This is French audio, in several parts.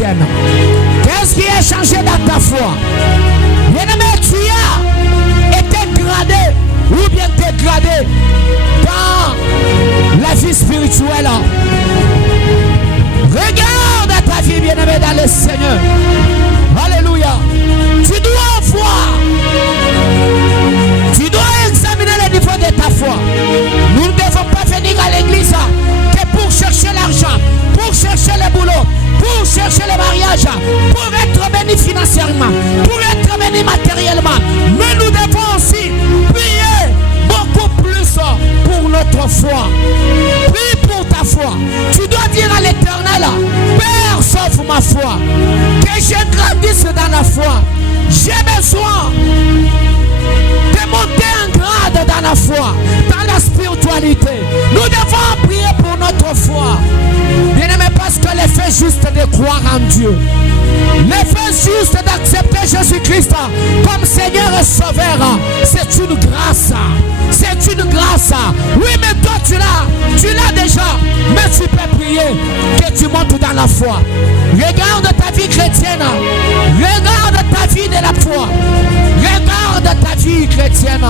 chrétienne? Qu'est-ce qui a changé dans ta foi? Bien-aimé, tu as été gradé ou bien dégradé dans la vie spirituelle. Regarde ta vie, bien-aimé, dans le Seigneur. Alléluia. Tu dois voir. Tu dois examiner le niveau de ta foi. Nous ne devons pas venir à l'église que pour chercher l'argent, pour chercher le boulot, pour chercher le mariage, pour être béni financièrement, pour être béni matériellement. Mais nous devons aussi prier beaucoup plus pour notre foi. Prie pour ta foi. Tu dois dire à l'Éternel, Père, sauve ma foi, que je grandisse dans la foi. J'ai besoin de monter en grade dans la foi, dans la spiritualité. Nous devons prier pour notre foi. Bien-aimé, parce que l'effet juste de croire en Dieu, l'effet juste d'accepter Jésus-Christ comme Seigneur et Sauveur, c'est une grâce. C'est une grâce. Oui, mais toi tu l'as déjà. Mais tu peux prier que tu montes dans la foi. Regarde ta vie chrétienne. Regarde ta vie de la foi. Regarde ta vie chrétienne.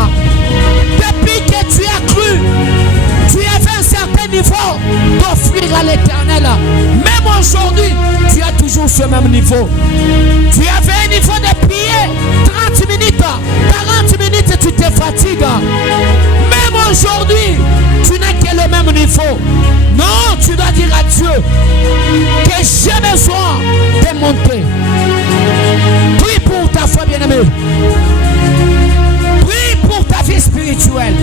Depuis que tu as cru, tu avais un certain niveau d'offrir à l'Éternel. Même aujourd'hui, tu as toujours ce même niveau. Tu avais un niveau de prier 30 minutes, 40 minutes, tu te fatigues. Même aujourd'hui, tu n'as que le même niveau. Non, tu dois dire à Dieu que j'ai besoin de monter. Prie pour ta foi, bien-aimé. Prie pour ta vie spirituelle.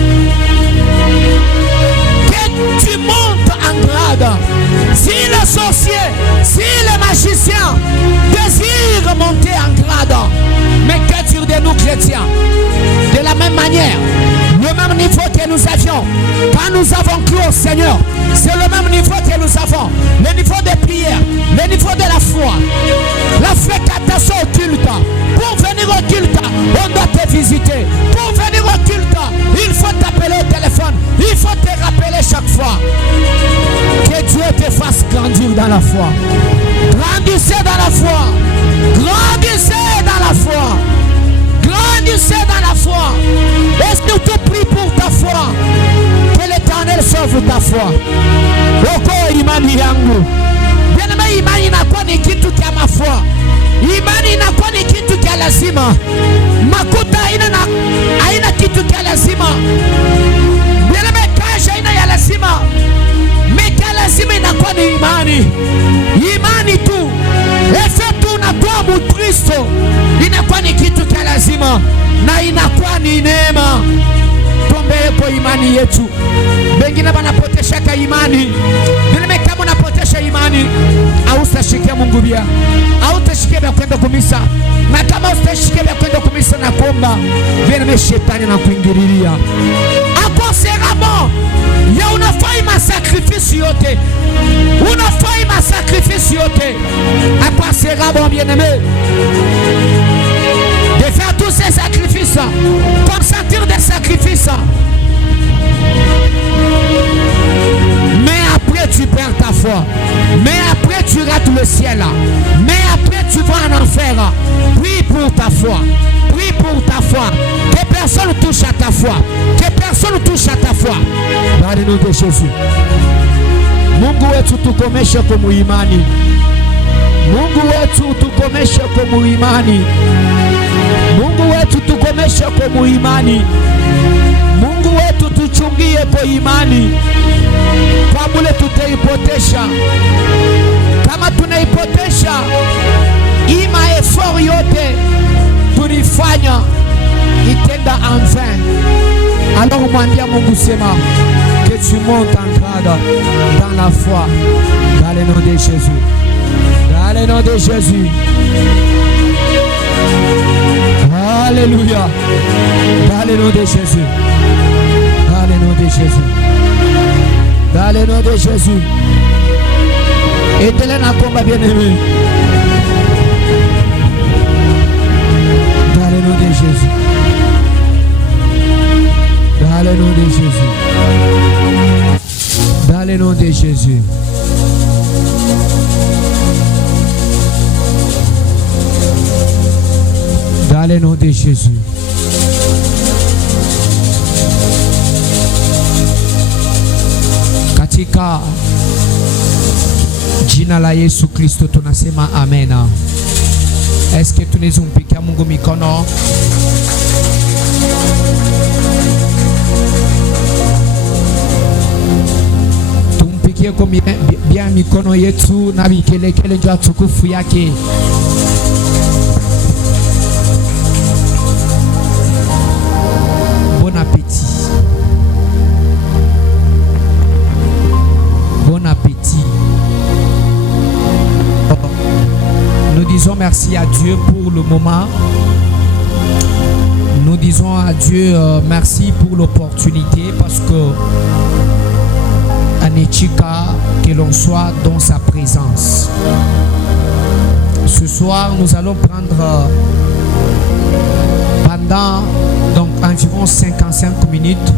Que tu montes en grade. Si le sorcier, si le magicien désire monter en grade, mais que dire de nous chrétiens? De la même manière, le même niveau que nous avions quand nous avons cru au Seigneur, c'est le même niveau que nous avons. Le niveau de prière, le niveau de la foi, la fréquentation au culte. Pour venir au culte, on doit te visiter. Pour venir au culte, il faut t'appeler au téléphone. Il faut te rappeler chaque fois. Que Dieu te fasse grandir dans la foi. Grandissez dans la foi. Grandissez dans la foi. Grandissez dans la foi. Et surtout prie pour ta foi. Que l'Éternel sauve ta foi. Oko imani yangu. Bien-aimé, imani inakuwa ni kitu kia mafua. Imani inakuwa ni kitu kia lazima. Makuta haina kitu kia lazima. Bien-aimé, kasha haina ya lazima. Mekia lazima inakuwa ni imani. Imani tu. Efe tu unatoa mukristo. Inakuwa ni kitu kia lazima. Na inakuwa ni neema. Tuombee kwa imani yetu. Wengine wanapoteshaka imani. Vile kama unapotesha imani, hautashikia Mungu bia. Hautashikia vya kwenda kumisa. Na kama utashikia vya kwenda kumisa na kuomba, vile shetani na kuingililia. Hapo seramo ya unafai masakrifisi yote. Unafai masakrifisi yote. Hapo seramo bien-aimé. De faire tous ces sacrifices, consentir des sacrifices. Mais après tu perds ta foi. Mais après tu rates le ciel. Mais après tu vas en enfer. Prie pour ta foi. Prie pour ta foi. Que personne touche à ta foi. Que personne touche à ta foi. Dans le nom de Jésus. Mungu wetu tukomeshe kwa imani. Mungu wetu tukomeshe kwa imani. Mungu wetu tukomeshe kwa imani. Mungu wetu tuchungie kwa imani. Kabla tutaipotesha. Kama tunaipotesha, ima effort yote tulifanya itenda en vain. Alors mwambia Mungu sema que tu montes en grade dans la foi. Dans le nom de Jésus. Dans le nom de Jésus. Alléluia. Dans le nom de Jésus. Dans le nom de Jésus. Dans le nom de Jésus. Éternel n'a combat bien-aimé. Dans le nom de Jésus. Dans le nom de Jésus. Dans le nom de Jésus. le nom de Jésus. Katika jina la Yesu Kristo tunasema amen. Est-ce que tunaweza kumpigia Mungu mikono? Tumpigie kwa bien mikono yetu na vikelekele ndio tukufu yake. Bon appétit. Bon appétit. Nous disons merci à Dieu pour le moment. Nous disons à Dieu merci pour l'opportunité parce que Anechika, que l'on soit dans sa présence. Ce soir, nous allons prendre pendant donc environ 55 minutes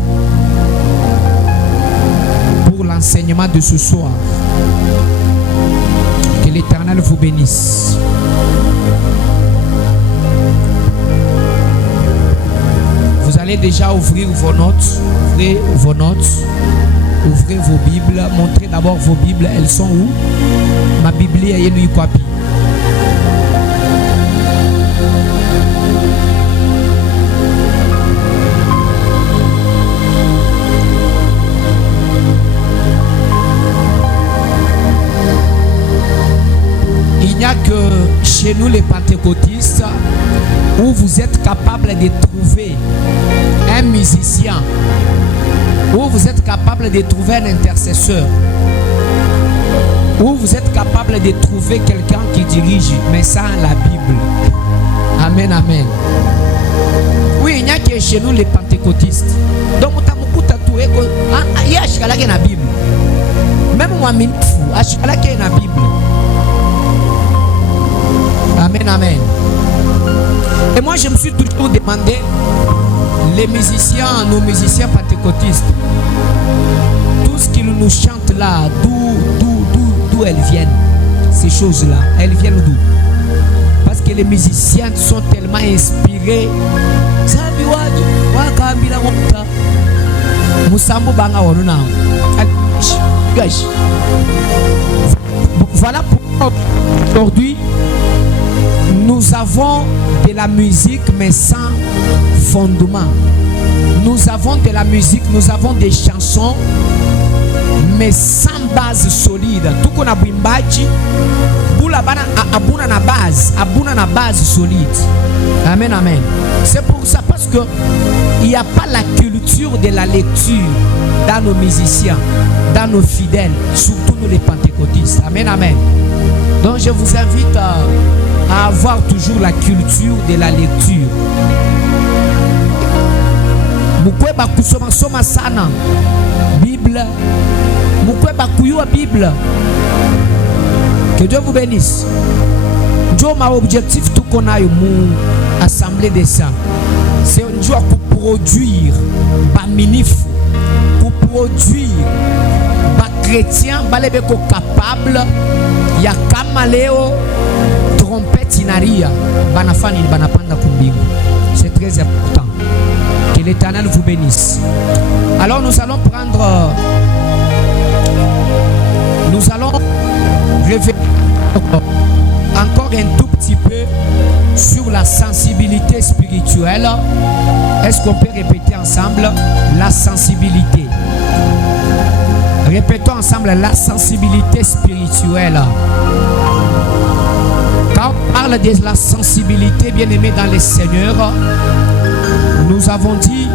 pour l'enseignement de ce soir. Que l'Éternel vous bénisse. Vous allez déjà ouvrir vos notes. Ouvrez vos notes. Ouvrez vos Bibles. Montrez d'abord vos Bibles. Elles sont où? Ma Bible est Yenui Kwapi. Il n'y a que chez nous les pentecôtistes où vous êtes capable de trouver un musicien, où vous êtes capable de trouver un intercesseur, où vous êtes capable de trouver quelqu'un qui dirige, mais sans la Bible. Amen, amen. Oui, il n'y a que chez nous les pentecôtistes. Donc, il y a la Bible. Même moi, il y a la Bible. Amen, amen. Et moi, je me suis toujours demandé, les musiciens, nos musiciens pentecôtistes, tout ce qu'ils nous chantent là, d'où elles viennent, ces choses-là, elles viennent d'où? Parce que les musiciens sont tellement inspirés. Voilà pourquoi aujourd'hui, nous avons de la musique mais sans fondement. Nous avons de la musique, nous avons des chansons mais sans base solide. Tout qu'on a bimbaji, abuna na base solide. Amen, amen. C'est pour ça parce que il n'y a pas la culture de la lecture dans nos musiciens, dans nos fidèles, surtout nous les pentecôtistes. Amen, amen. Donc je vous invite à avoir toujours la culture de la lecture. Mukwe bakusoma soma sana Bible. Mukwe bakuyua Bible. Que Dieu vous bénisse. Ndio ma objectif tout qu'on a mu assemblée de ça. C'est un jour pour produire ba minif, pour produire ba chrétien balebeko capable ya kama leo trompette inaria banafani banapanda kumbingu. C'est très important. Que l'Éternel vous bénisse. Alors nous allons prendre, nous allons revenir encore un tout petit peu sur la sensibilité spirituelle. Est-ce qu'on peut répéter ensemble la sensibilité? Répétons ensemble la sensibilité spirituelle. Quand on parle de la sensibilité, bien aimé dans le Seigneur, nous avons dit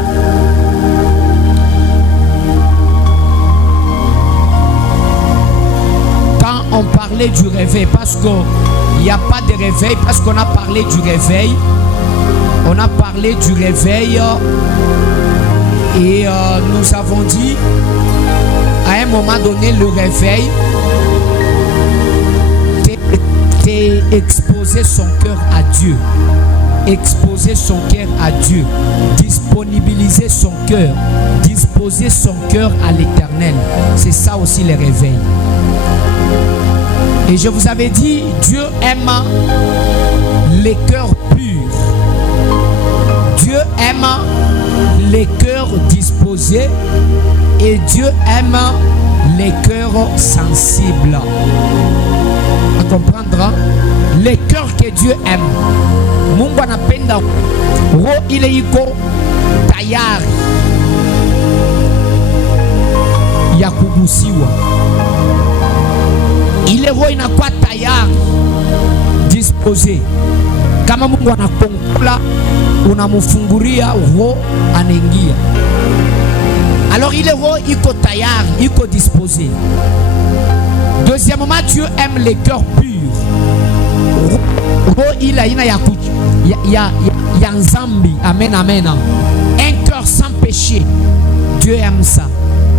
quand on parlait du réveil, parce qu'il n'y a pas de réveil, parce qu'on a parlé du réveil, on a parlé du réveil et nous avons dit à un moment donné le réveil, c'est exposer son cœur à Dieu. Exposer son cœur à Dieu, disponibiliser son cœur, disposer son cœur à l'Éternel. C'est ça aussi le réveil. Et je vous avais dit, Dieu aime les cœurs purs. aime les cœurs disposés et Dieu aime les cœurs sensibles. À comprendre, les cœurs que Dieu aime. Mungu anapenda roho ile iko tayari ya kugusiwa. Ile roho inakuwa tayari disposé. Kama Mungu anakonkula, unamufungulia roho anaingia. Alors il est roho iko tayari, iko disposé. Deuxièmement, Dieu aime les cœurs purs. Roho ila ina ya nzambi. Amen, amen. Un cœur sans péché. Dieu aime ça.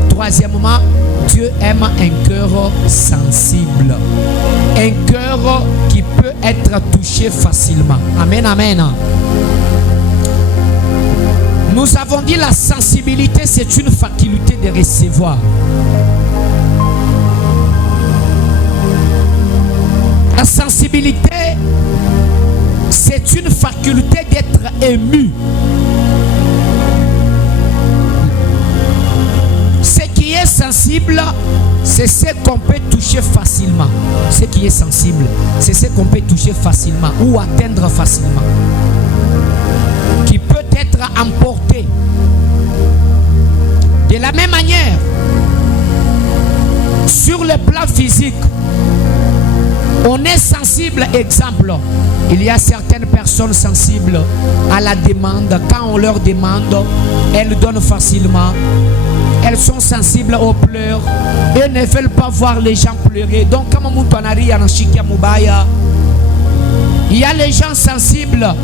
Troisièmement, Dieu aime un cœur sensible. Un cœur qui peut être touché facilement. Amen, amen. Nous avons dit la sensibilité, c'est une faculté de recevoir. La sensibilité, c'est une faculté d'être ému. Ce qui est sensible, c'est ce qu'on peut toucher facilement. Ce qui est sensible, c'est ce qu'on peut toucher facilement ou atteindre facilement. Qui peut être emporté. De la même manière, sur le plan physique, on est sensible. Exemple, il y a certaines personnes sensibles à la demande. Quand on leur demande, elles donnent facilement. Elles sont sensibles aux pleurs. Elles ne veulent pas voir les gens pleurer. Donc, comme il y a les gens sensibles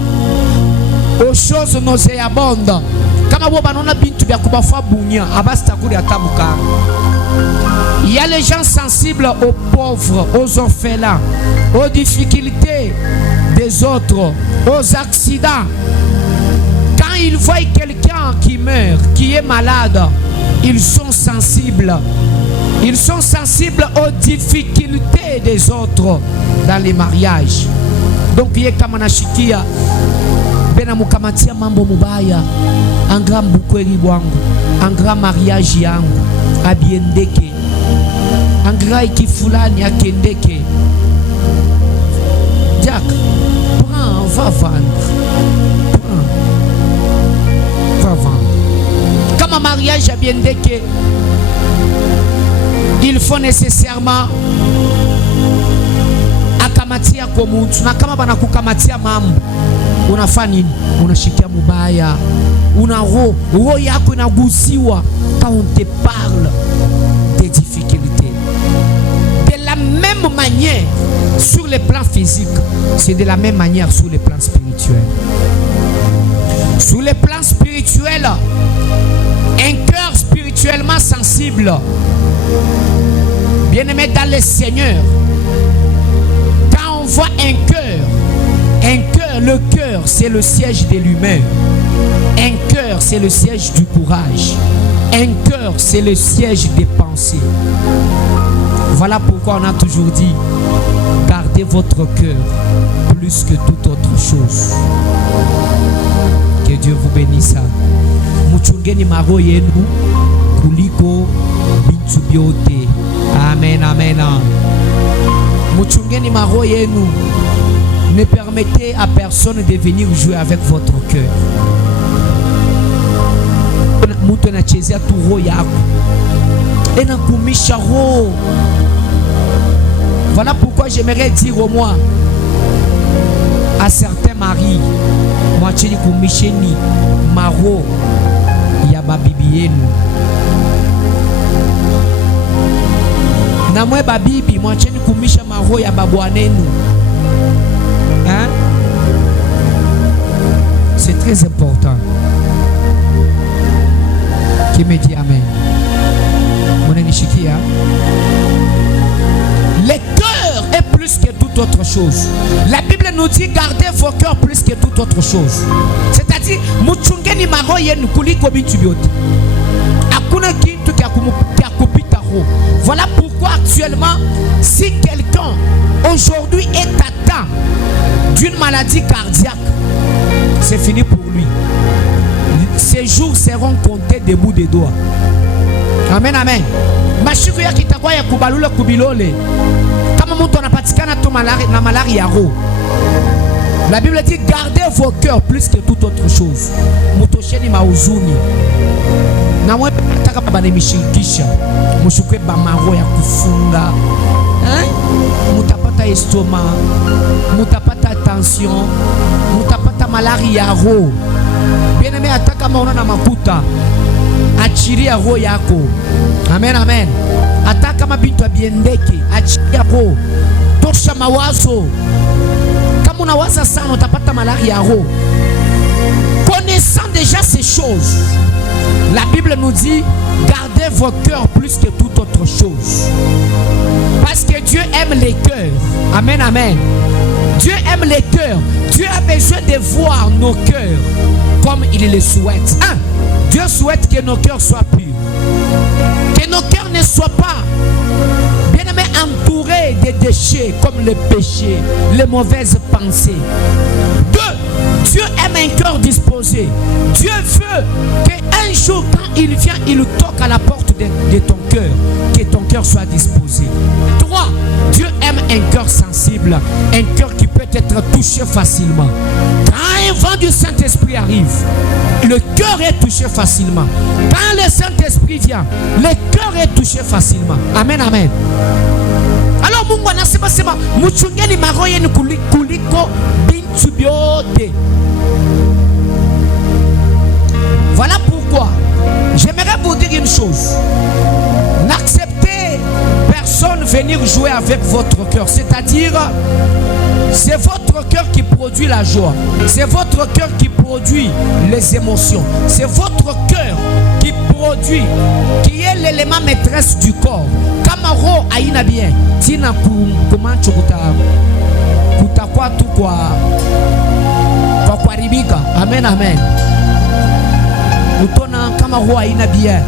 aux choses nauséabondes. Il y a les gens sensibles aux pauvres, aux orphelins, aux difficultés des autres, aux accidents. Quand ils voient quelqu'un qui meurt, qui est malade, ils sont sensibles. Ils sont sensibles aux difficultés des autres dans les mariages. Donc, il y a comme Shikia, bena mukamatia mambo mubaya, angra mbukweli bwangu, angra mariage yangu, abiendeke, angra ikifulani akendeke. Jack, prends, va vendre. Va vendre. Comme un mariage abiendeke, il faut nécessairement akamatia kwa mtu. Na kama bana kukamatia mambo, unafanya nini? Unashikia mubaya. Una roho yako inagusiwa quand on te parle des difficultés. De la même manière sur le plan physique, c'est de la même manière sur le plan spirituel. Sur le plan spirituel, un cœur spirituellement sensible, bien aimé dans le Seigneur, quand on voit un cœur, le cœur c'est le siège de l'humain. Un cœur c'est le siège du courage. Un cœur c'est le siège des pensées. Voilà pourquoi on a toujours dit, gardez votre cœur plus que toute autre chose. Que Dieu vous bénisse. Muchungeni maro yenu kuliko bintu byote. Amen, amen. Muchungeni maro yenu. Ne permettez à personne de venir jouer avec votre cœur. Mutu anachezea tu roho yako. Enakumisha roho. Voilà pourquoi j'aimerais dire au moins à certains maris, mwacheni kumisheni maro ya babibi yenu. Na mwe babibi mwacheni kumisha maro ya babwanenu. Hein? C'est très important. Qui me dit amen? Monenishikia. Le cœur est plus que toute autre chose. La Bible nous dit gardez vos cœurs plus que toute autre chose. C'est-à-dire, muchungeni maro yenu kuliko bintu byote. Hakuna kintu kya kupita roho. Voilà pourquoi actuellement, si quelqu'un aujourd'hui est atteint d'une maladie cardiaque, c'est fini pour lui. Ses jours seront comptés des bouts des doigts. Amen, amen. Mashiku ya kitakuwa ya kubalula kubilole. Kama mtu anapatikana tu na malari ya roho. La Bible dit gardez vos cœurs plus que toute autre chose. Mutosheni mauzuni. Na mwe nataka baba nimeshirikisha. Mshukwe bamaro ya kufunga. Mutapata estomac, mutapata tension, mutapata malari ya roho. Bien aimé, ataka maona na makuta. Achiria roho yako. Amen, amen. Ataka mabintu abiendeke. Achiria roho. Tosha mawazo. Kama unawaza sana utapata malari ya roho. Connaissant déjà ces choses, la Bible nous dit gardez vos cœurs plus que toute autre chose. Parce que Dieu aime les cœurs. Amen, amen. Dieu aime les cœurs. Dieu a besoin de voir nos cœurs comme il le souhaite. Dieu souhaite que nos cœurs soient purs. Que nos cœurs ne soient pas, bien aimés, entourés des déchets comme le péché, les mauvaises pensées. Dieu aime un cœur disposé. Dieu veut qu'un jour, quand il vient, il toque à la porte de ton cœur, que ton cœur soit disposé. 3. Dieu aime un cœur sensible, un cœur qui peut être touché facilement. Quand un vent du Saint-Esprit arrive, le cœur est touché facilement. Quand le Saint-Esprit vient, le cœur est touché facilement. Amen, amen. Alors, Mungu anasema sema mchungeni maroho yenu kuliko bintu byote. Voilà pourquoi j'aimerais vous dire une chose. N'acceptez personne venir jouer avec votre cœur. C'est-à-dire, c'est votre cœur qui produit la joie. C'est votre cœur qui produit les émotions. C'est votre cœur qui produit, qui est l'élément maîtresse du corps. Kamaro aina bien. Tina comment tu kutakwa tu kwa kuharibika. Amen, amen. Utona kama roho haina bien,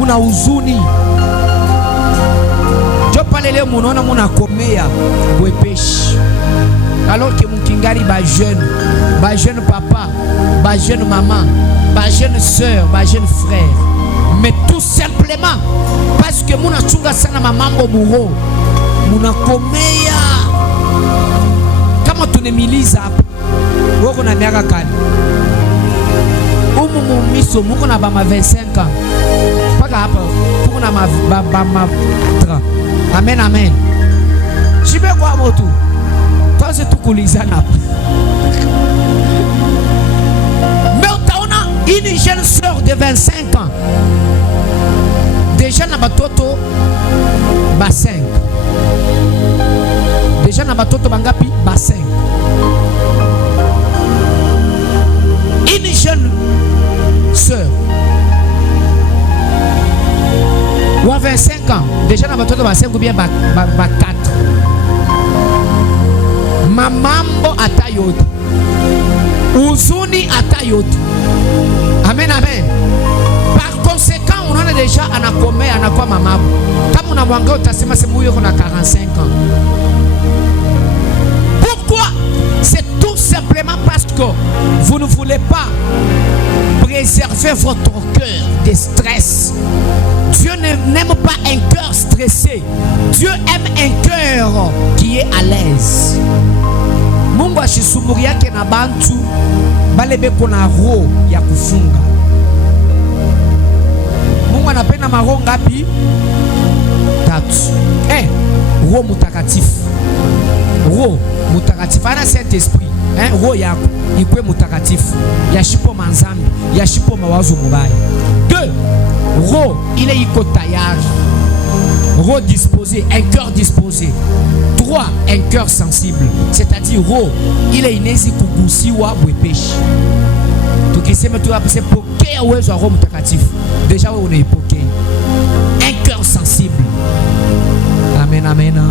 una huzuni. Jo pale leo munaona munakomea bwepeshi. Alors que mukingari ba jeune papa, ba jeune maman, ba jeune soeur, ba jeune frère. Mais tout simplement parce que munachunga sana mamambo muro, munakomea. Kama tunemiliza hapa, wako na miaka kali. Umu miso muko na bama 25 ans. Paka hapa tuko na bama 30. Amen, amen. Jibe kwa motu. Toi tukulizana. Mais utaona une jeune sœur de 25 ans. Déjà na batoto ba 5. Déjà na batoto bangapi ba 5. Une jeune sœur ou à 25 ans, déjà dans votre 25 ou bien 4. Mamambo atayote, uzuni atayote. Amen, amen. Par conséquent, on a déjà anakomea anakuwa mamabu. Kama unamwanga utasema sema huyo kuna 45 ans. Pourquoi? C'est tout simplement parce que vous ne voulez pas préserver votre cœur de stress. Dieu n'aime pas un cœur stressé. Dieu aime un cœur qui est à l'aise. Mungu ashisumuri yake na bantu balebe kona roho ya kufunga. Mungu anapenda maroho ngapi? 3. Roho mutakatifu. Roho mutakatifu ana Saint-Esprit. Roho yako ikwe mutakatifu. Yashipo manzambi, yashipo mawazo mubaya. 2. Roho ile iko tayari. Roho disposé, un cœur disposé. 3. Un cœur sensible. C'est-à-dire roho ile inezi kugusiwa bwepeshi. Tukisema tu hapa pokea uwezo wa Roho Mtakatifu. Déjà wewe unaipokea. Un cœur sensible. Amen, amen.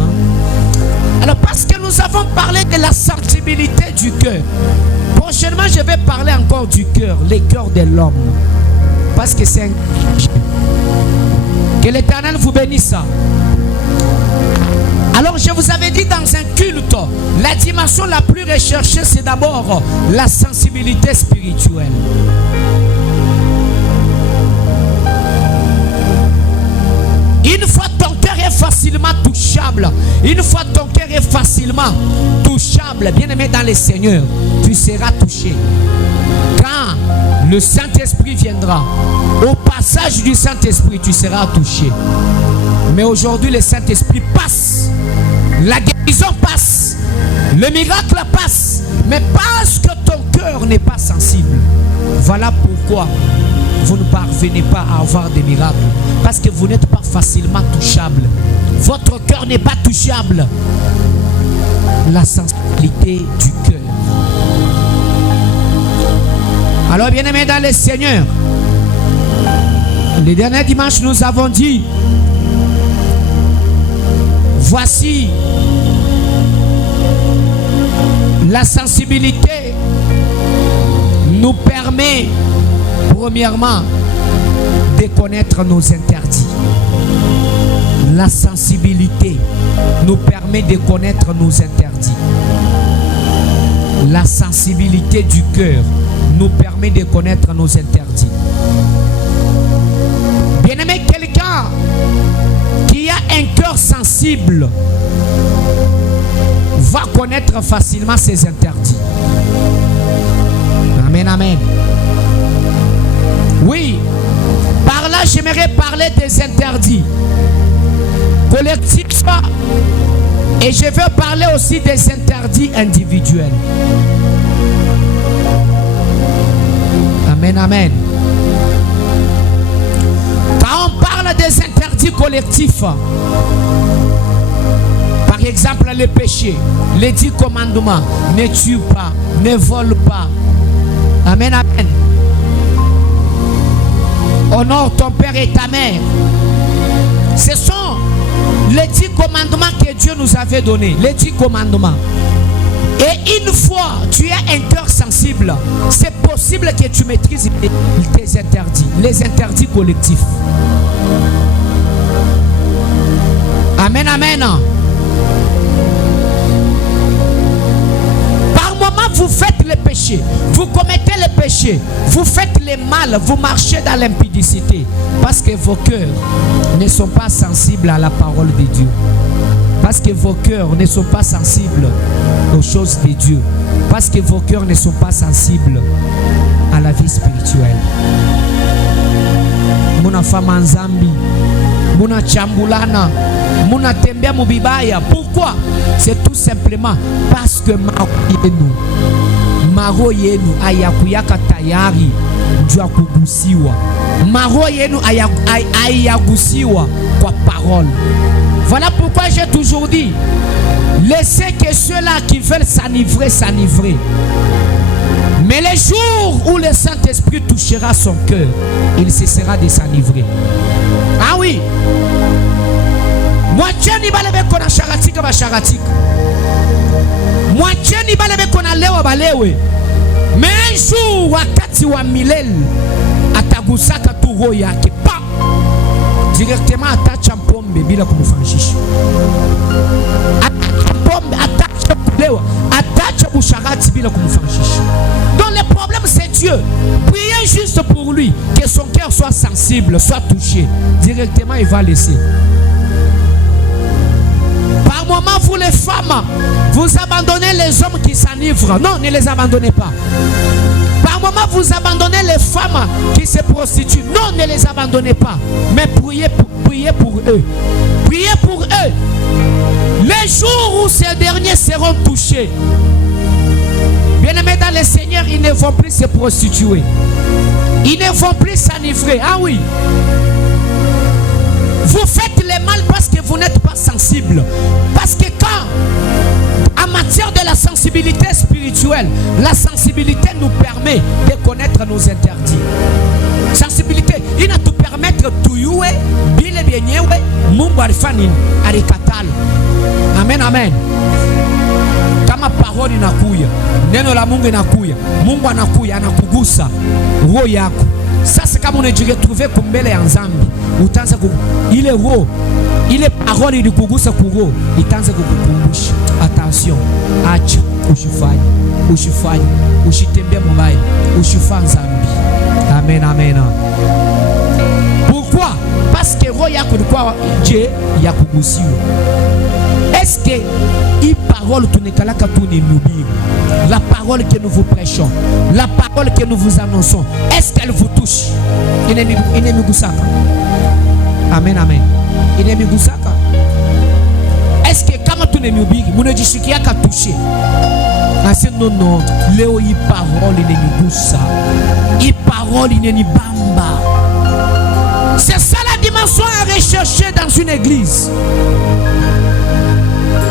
Alors parce que nous avons parlé de la sensibilité du cœur, prochainement je vais parler encore du cœur, les cœurs de l'homme. Parce que c'est un... Que l'Éternel vous bénisse. Alors je vous avais dit dans un culte, La dimension la plus recherchée, c'est d'abord la sensibilité spirituelle. Une fois ton cœur est facilement touchable, une fois ton cœur est facilement touchable, bien-aimé dans le Seigneur, tu seras touché. Quand le Saint-Esprit viendra, au passage du Saint-Esprit, tu seras touché. Mais aujourd'hui, le Saint-Esprit passe, la guérison passe, le miracle passe, mais parce que ton cœur n'est pas sensible. Voilà pourquoi vous ne parvenez pas à avoir des miracles. Parce que vous n'êtes pas facilement touchable. Votre cœur n'est pas touchable. La sensibilité du cœur. Alors, bien-aimés dans le Seigneur, les derniers dimanches, nous avons dit, voici la sensibilité nous permet premièrement de connaître nos interdits. La sensibilité nous permet de connaître nos interdits. La sensibilité du cœur nous permet de connaître nos interdits. Bien-aimé, quelqu'un qui a un cœur sensible va connaître facilement ses interdits. Amen, amen. Oui, par là, j'aimerais parler des interdits collectifs et je veux parler aussi des interdits individuels. Amen, amen. Quand on parle des interdits collectifs, par exemple les péchés, les 10 commandements, ne tue pas, ne vole pas. Amen, amen. Honore ton père et ta mère. Ce sont les 10 commandements que Dieu nous avait donnés. Les 10 commandements. Et une fois tu as un cœur sensible, c'est possible que tu maîtrises tes interdits. Les interdits collectifs. Amen, amen. Vous faites le péché, vous commettez le péché, vous faites le mal, vous marchez dans l'impudicité parce que vos cœurs ne sont pas sensibles à la parole de Dieu, parce que vos cœurs ne sont pas sensibles aux choses de Dieu, parce que vos cœurs ne sont pas sensibles à la vie spirituelle. Muna fama nzambi, muna chambulana, muna tembea mubibaya. Pourquoi? C'est tout simplement parce que maro yenu ayakuyaka tayari njua kugusiwa. Maro yenu ayagusiwa kwa parole. Voilà pourquoi j'ai toujours dit, laissez que ceux-là qui veulent s'enivrer, s'enivrer. Mais les jours où le Saint-Esprit touchera son cœur, il cessera de s'enivrer. Ah oui. Moitié ni balebe kona sharatika ba sharatika. Moitié ni balebe kona lewa balewe. Mais un jour wakati wa milele atagusaka tu roho yake pa directement atacha mpombe bila kumfanyisha. Atacha mpombe, atacha kulewa, atacha usharati bila kumfanyisha. Donc le problème c'est Dieu. Priez juste pour lui, que son cœur soit sensible, soit touché. Directement il va laisser. Par moment, vous les femmes, vous abandonnez les hommes qui s'enivrent. Non, ne les abandonnez pas. Par moment, vous abandonnez les femmes qui se prostituent. Non, ne les abandonnez pas. Mais priez pour eux. Priez pour eux. Les jours où ces derniers seront touchés, bien-aimés dans le Seigneur, ils ne vont plus se prostituer. Ils ne vont plus s'enivrer. Ah oui. Vous faites le mal parce que vous n'êtes pas sensible. Parce que quand, en matière de la sensibilité spirituelle, la sensibilité nous permet de connaître nos interdits. Sensibilité, il va te permettre de jouer, bile bienyewe, mungu alifani, alikatala. Amen, amen. Kama parole inakuya, neno la Mungu inakuya, Mungu anakuya, anakugusa roho yako. Sasa kama unajiretrouver kumbele ya nzambi, utaanza ile roho ile parole ilikugusa kugo, itaanza kukukumbusha, attention, acha usifanye, usitembee mbaya, usifanye dhambi. Amen, amen. Pourquoi? Parce que roho yako ilikuwa je ya kugusiwa. Est-ce que η parole tunekalaka tu ni mubiri? La parole que nous vous prêchons, la parole que nous vous annonçons, est-ce qu'elle vous touche? Inemigusaka. Amen, amen. Inemigusaka. Est-ce que kama tunemubiri munajishikiaka touché? Asi non, leo hii parole inenigusa. Hii parole inenibamba. C'est ça la dimension à rechercher dans une église.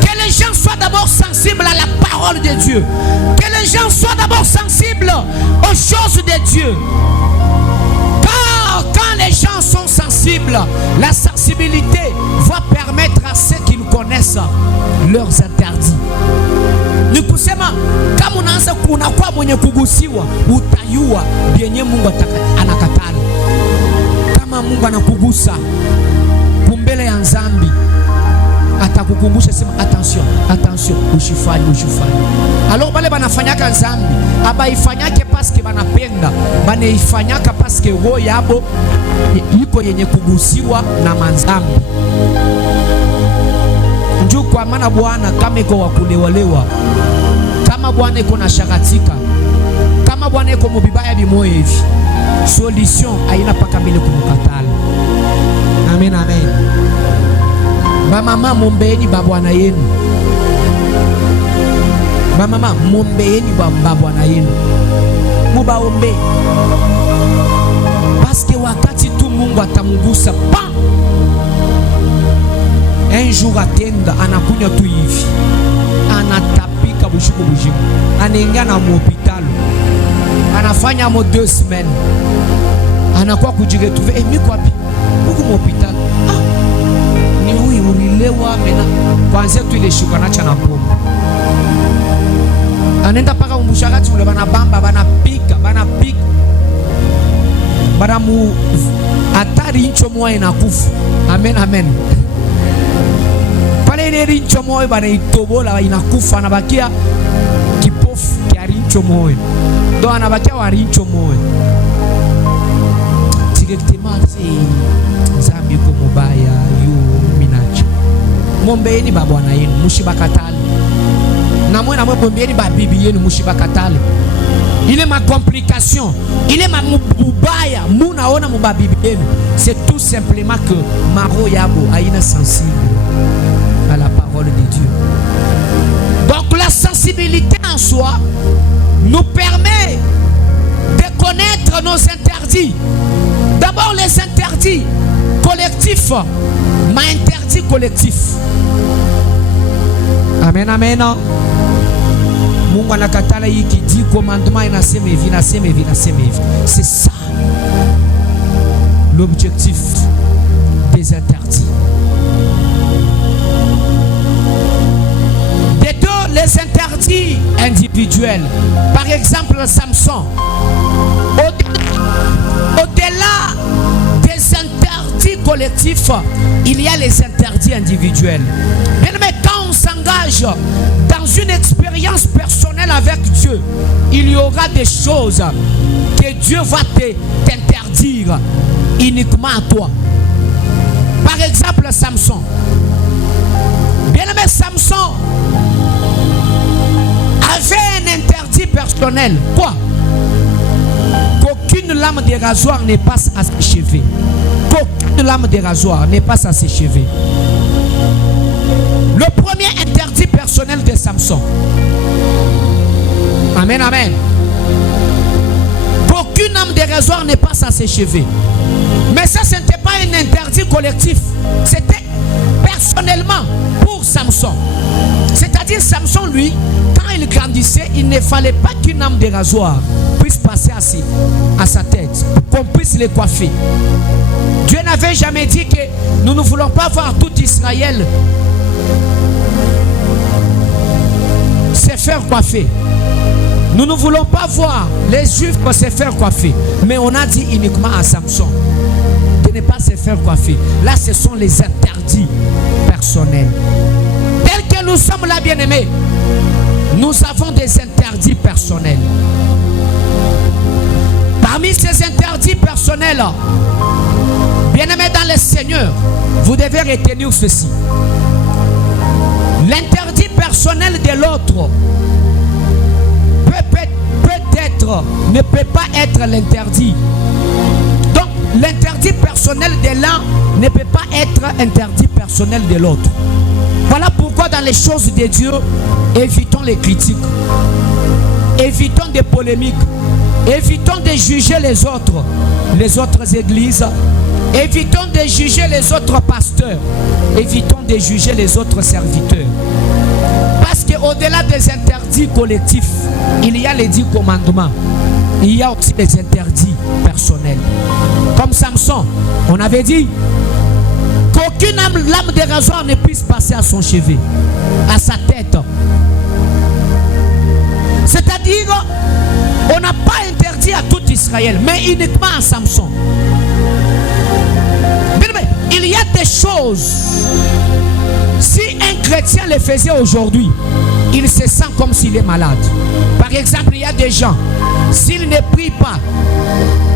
Que les gens soient d'abord sensibles à la parole de Dieu. Que les gens soient d'abord sensibles aux choses de Dieu. Car quand les gens sont sensibles, la sensibilité va permettre à ceux qui nous connaissent leurs interdits. Ni kusema kama unaanza kuwa mwenye kugusiwa, utayua vyenye Mungu anakatala. Kama Mungu anakugusa kumbele ya dhambi, atakukumbusha sema attention, usifanye. Alors bale banafanyaka dhambi, abaifanyake paske banapenda, banaifanyaka paske roho yabo iko yenye kugusiwa na manzambi. Njoo kwa maana Bwana kama iko wakulewalewa, kama Bwana iko na shakatika, kama Bwana iko mubibaya bimoyo hivi, solution haina paka mbele kumkatala. Amen, amen. Ba mama mombeeni ba Bwana yenu. Ba mama mombeeni ba Bwana yenu. Mubaombe. Paske wakati tu Mungu atamugusa pa, un jour atenda anakunya tu hivi, anatapika bushiku, anaingia na hospitali, anafanya mo 2 semaines, anakuwa kujiretrouver miko wapi huko hospitali. Ni huyu ulilewa mena kwanza tu ile shuka na chana pombe, anaenda paka umbushakati ule banabamba banapika banamu atari incho moyo inakufa. Amen, amen. Pale ile rincho moyo bana itobola inakufa, anabakia kipofu kia rincho moyo, ndo anabakia wa rincho moyo. Directement zambi ko mubaya yu minacho. Mombeeni ba Bwana yenu mushibakatale, na mwe mombeeni ba bibi yenu mushibakatale. Il est ma complication, il est ma mubaya munaona mubabibi yenu. C'est tout simplement que maro yabo aina sensible à la parole de Dieu. Donc la sensibilité en soi nous permet de connaître nos interdits. D'abord les interdits collectifs, mais interdits collectifs. Amen, amen. Mungu anakatala hiki 10 commandements inasema hivi. C'est ça l'objectif des interdits. De deux, les interdits individuels. Par exemple, Samson. Au-delà des interdits collectifs, il y a les interdits individuels. Mais quand on s'engage dans une expérience personnelle avec Dieu, il y aura des choses que Dieu va t'interdire uniquement à toi. Par exemple, Samson. Bien-aimé, Samson avait un interdit personnel. Quoi? Qu'aucune lame de rasoir ne passe à ses cheveux. Qu'aucune lame de rasoir ne passe à ses cheveux. Le premier interdit personnel de Samson. Amen, amen. Qu'aucune lame de rasoir ne passe à ses cheveux. Mais ça, ce n'était pas un interdit collectif. C'était personnellement pour Samson. C'est-à-dire Samson, lui, quand il grandissait, il ne fallait pas qu'une lame de rasoir puisse passer à sa tête, qu'on puisse les coiffer. Dieu n'avait jamais dit que nous ne voulons pas voir tout Israël se faire coiffer. Nous ne voulons pas voir les Juifs se faire coiffer. Mais on a dit uniquement à Samson de ne pas se faire coiffer. Là, ce sont les interdits personnels. Tels que nous sommes là, bien-aimés, nous avons des interdits personnels. Parmi ces interdits personnels, bien-aimés dans le Seigneur, vous devez retenir ceci. L'interdit personnel de l'autre peut-être ne peut pas être l'interdit. Donc, l'interdit personnel de l'un ne peut pas être interdit personnel de l'autre. Voilà pourquoi dans les choses de Dieu, évitons les critiques, évitons des polémiques, évitons de juger les autres églises, évitons de juger les autres pasteurs, évitons de juger les autres serviteurs. Parce qu'au-delà des interdits collectifs, il y a les 10 commandements. Il y a aussi les interdits personnels. Comme Samson, on avait dit qu'aucune lame de rasoir ne puisse passer à son chevet, à sa tête. C'est-à-dire, on n'a pas interdit à tout Israël, mais uniquement à Samson. Il y a des choses, si un chrétien les faisait aujourd'hui, il se sent comme s'il est malade. Par exemple, il y a des gens, s'ils ne prient pas,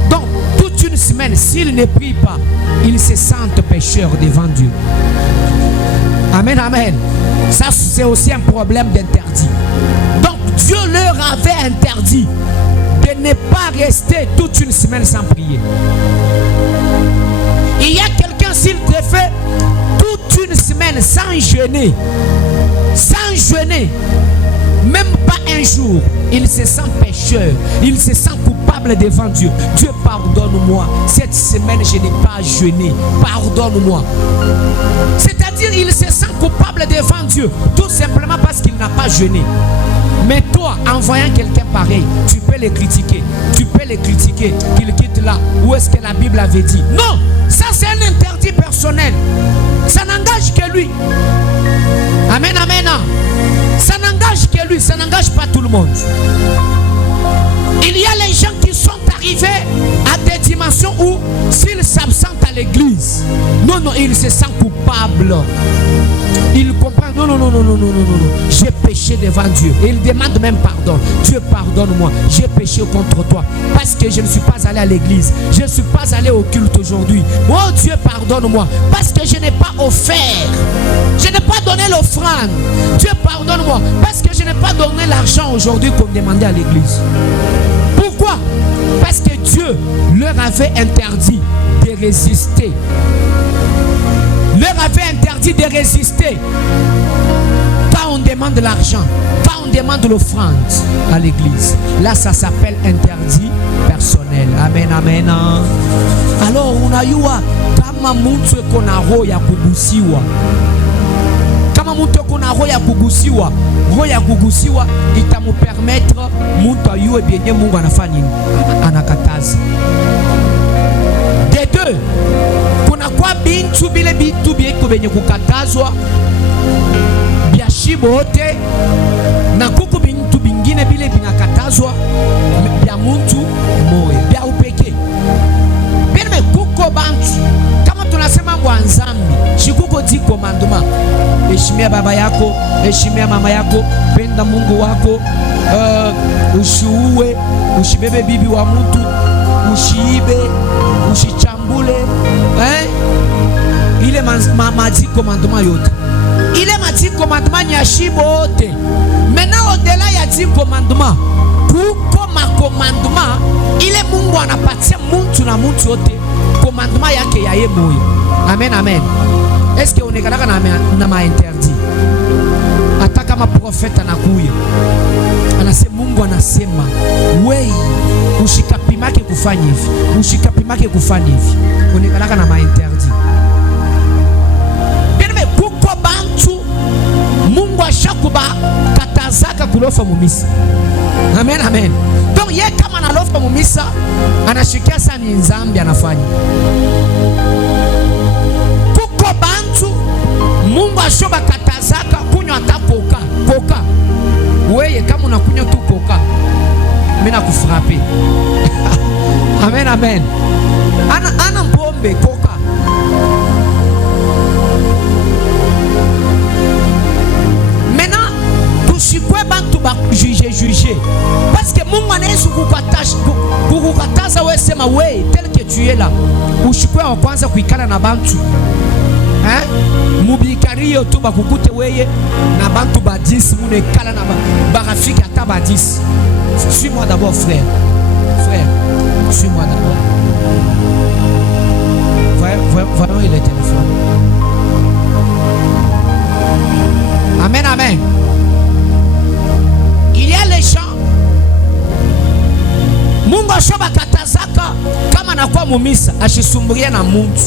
donc toute une semaine, s'ils ne prient pas, ils se sentent pécheurs devant Dieu. Amen, amen. Ça, c'est aussi un problème d'interdit. Donc, Dieu leur avait interdit de ne pas rester toute une semaine sans prier. Il y a quelqu'un, s'il te fait toute une semaine sans jeûner, même pas un jour, il se sent pécheur, il se sent coupable devant Dieu. Dieu, pardonne-moi, cette semaine je n'ai pas jeûné, pardonne-moi. C'est-à-dire, il se sent coupable devant Dieu, tout simplement parce qu'il n'a pas jeûné. Mais toi, en voyant quelqu'un pareil, tu peux les critiquer, qu'il quitte là. Où est-ce que la Bible avait dit? Non, ça c'est un interdit personnel. Ça n'engage que lui. Amen, amen. Ça n'engage que lui, ça n'engage pas tout le monde. Il y a les gens qui sont arrivés à des dimensions où, s'ils s'absentent à l'église, non, ils se sentent coupables. Ils comprennent, non, j'ai péché devant Dieu. Et ils demandent même pardon. Dieu, pardonne-moi, j'ai péché contre toi. Parce que je ne suis pas allé à l'église. Je ne suis pas allé au culte aujourd'hui. Oh Dieu, pardonne-moi. Parce que je n'ai pas offert. Je n'ai pas donné l'offrande. Dieu, pardonne-moi. Parce que je n'ai pas donné l'argent aujourd'hui qu'on demandait à l'église. Pourquoi? Parce que Dieu leur avait interdit de résister. Leur avait interdit de résister quand on demande l'argent, quand on demande l'offrande à l'église. Là, ça s'appelle interdit personnel. Amen, amen. Alors, on a eu kama mtu kona roho ya kugusiwa. Kama mtu kona roho ya kugusiwa, roho ya kugusiwa itamupermettre mtu ayue bienye Mungu anafanya nini? Anakataza. De deux, kuna kwa bintu bile bintu bieko benye kukatazwa biashibo wote, na kuku bintu bingine bile binakatazwa bia muntu moya bia upeke. Bile kuko bantu kama tunasema mwanzambi shikuko 10 commandements: heshimia baba yako, heshimia mama yako, penda Mungu wako, usiue, usibebe bibi wa mtu, usiibe, usichambule, ile ma 10 commandements yote. Ile ma 10 commandements ni ashibo yote. Maintenant, au-delà ya 10 commandements, kuko ma commandement ile Mungu anapatia mtu na mtu yote commandement yake ya yeye moyo. Amen, amen. Est-ce que unekalaka na ma interdit? Hata kama profeta anakuya anasema, Mungu anasema wewe ushikapimake kufanya hivi, ushikapimake kufanya hivi, unekalaka na ma interdit. Bene kuko bantu Mungu ashakuba katazaka kulofa mumisa. Amen, amen. Donc ye kama analofa mumisa anashikia sana nzambi anafanya. Kuko bantu Mungu ashoba katazaka kunywa hata koka. Wewe kama unakunywa tu koka, mimi nakufrape. Amen, amen. Ana pombe koka. kama we tel que tu es là ushikwe wa kwanza kuikala na bantu mubikario tu bakukute weye na bantu badis mune kala na barafiki ata badis. Suis-moi d'abord frère, suis-moi d'abord. Voyons il est téléphone. Amen, amen. Il y a les gens Mungu ashoba katazaka kama nakuwa mumisa ashisumburia na muntu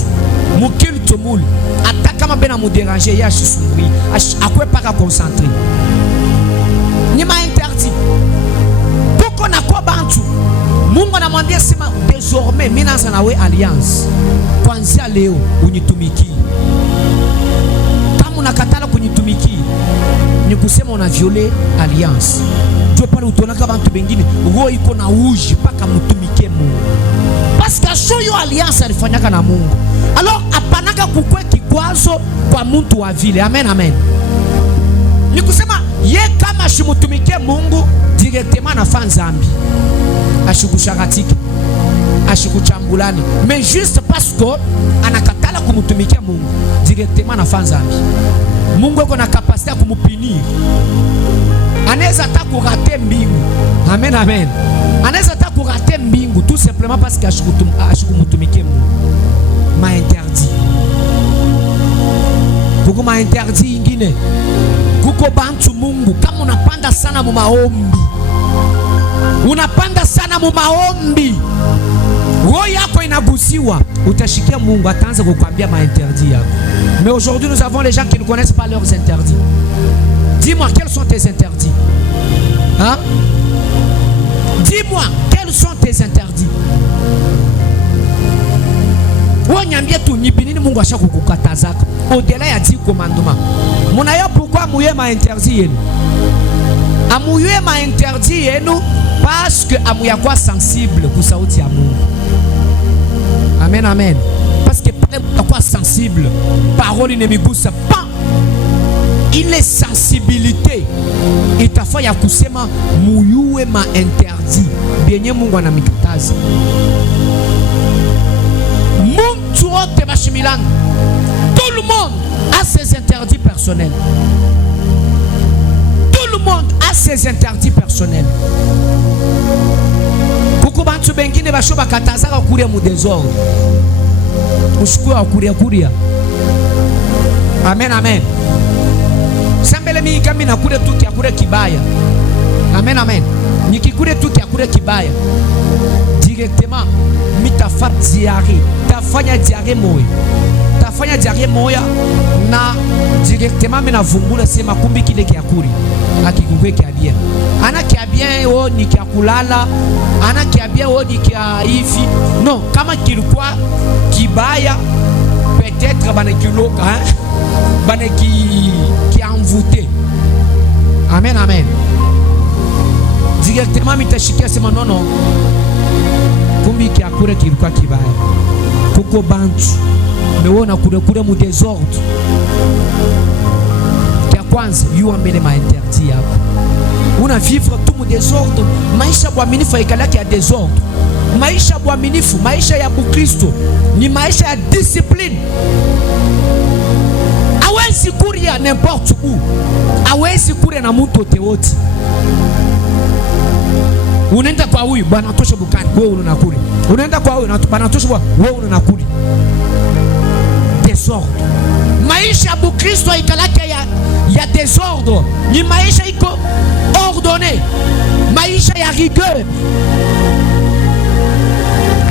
mukili tomuli ata kama bena mudéranger ya ashisumburia akwe paka concentré ni ma interdit poko nakuwa bantu Mungu anamwambia sema désormais mina sana we alliance kuanzia leo unitumiki. Kama unakatala kunitumiki ni kusema una violer alliance. Dieu pale utonaka bantu bengine roho iko na uji paka mutumike Mungu. Parce que shoyo alliance alifanyaka na Mungu. Alors apanaka kukwe kikwazo kwa muntu wa vile. Amen, amen. Ni kusema ye kama shimutumike Mungu directement na fanzambi. Ashikushakatiki, ashikuchambulani. Mais juste parce que anakatala kumutumikia Mungu directement na fanzambi. Mungu yuko na capacité ya kumupinir. Anaweza hata kurate mbingu. Amen, amen. Anaweza hata kurate mbingu tout simplement parce que ashikumutumikia Mungu. Ma interdit. Kuko ma interdit ingine. Kuko bantu Mungu kama unapanda sana mu maombi. Unapanda sana mu maombi. Roho yako inagusiwa, utashikia Mungu ataanza kukwambia ma interdit yako. Mais aujourd'hui nous avons les gens qui ne connaissent pas leurs interdits. Dis-moi quels sont tes interdits? Hein? Dis-moi quels sont tes interdits? Wanyambia tu ni binini Mungu ashakukatazaka. Au-delà ya 10 commandements. Munayo pourquoi mouye ma interdit yenu? Amouye ma interdit yenu parce que amuya kwa sensible ku sauti ya Mungu. Amen, amen. Parce que pale kwa sensible, parole ne migusa pas. Il est sensibilité. Itafanya kusema muyue ma interdit. Bienye Mungu anamikataza. Muntu wote bashimilanga. Tout le monde a ses interdits personnels. Tout le monde a ses interdits personnels. Kuko bantu bengine basho bakatazaka kuria mu désordre. Ushukua kuria. Amen, amen. Sambele mimi kama nakure tu kiakure kibaya. Amen, amen. Nikikure tu kiakure kibaya. Directement mitafa diarrhée. Tafanya diarrhée moyo. Tafanya diarrhée moya na directement mimi navumbula sema kumbi kile kiakuri. Akikukwe kia bien. Ana kia bien o ni kia kulala, ana kia bien o ni kia hivi. Non, kama kilikuwa kibaya peut-être bana kiloka, hein? Bana qui envoûté. Amen, amen. Directement mitashikia sema non. Kumbi kia kure kilikuwa kibaya. Kuko bantu meona kure mu désordre. Kia kwanza yuwa mbele ma interdit yako. Una vivre tout mu désordre. Maisha bwaminifu ikalaki ya désordre. Maisha bwaminifu, maisha ya Bukristo ni maisha ya discipline. Hawezi kuria n'importe où. Hawezi kuria na mtu wote. Unaenda kwa huyu bwana tosha bukani, wewe unakuli. Unaenda kwa huyu bwana tosha wewe unakuli. Désordre. Maisha ya Bukristo ikalaki ya désordre. Ni maisha iko ordonné. Maisha ya rigueur.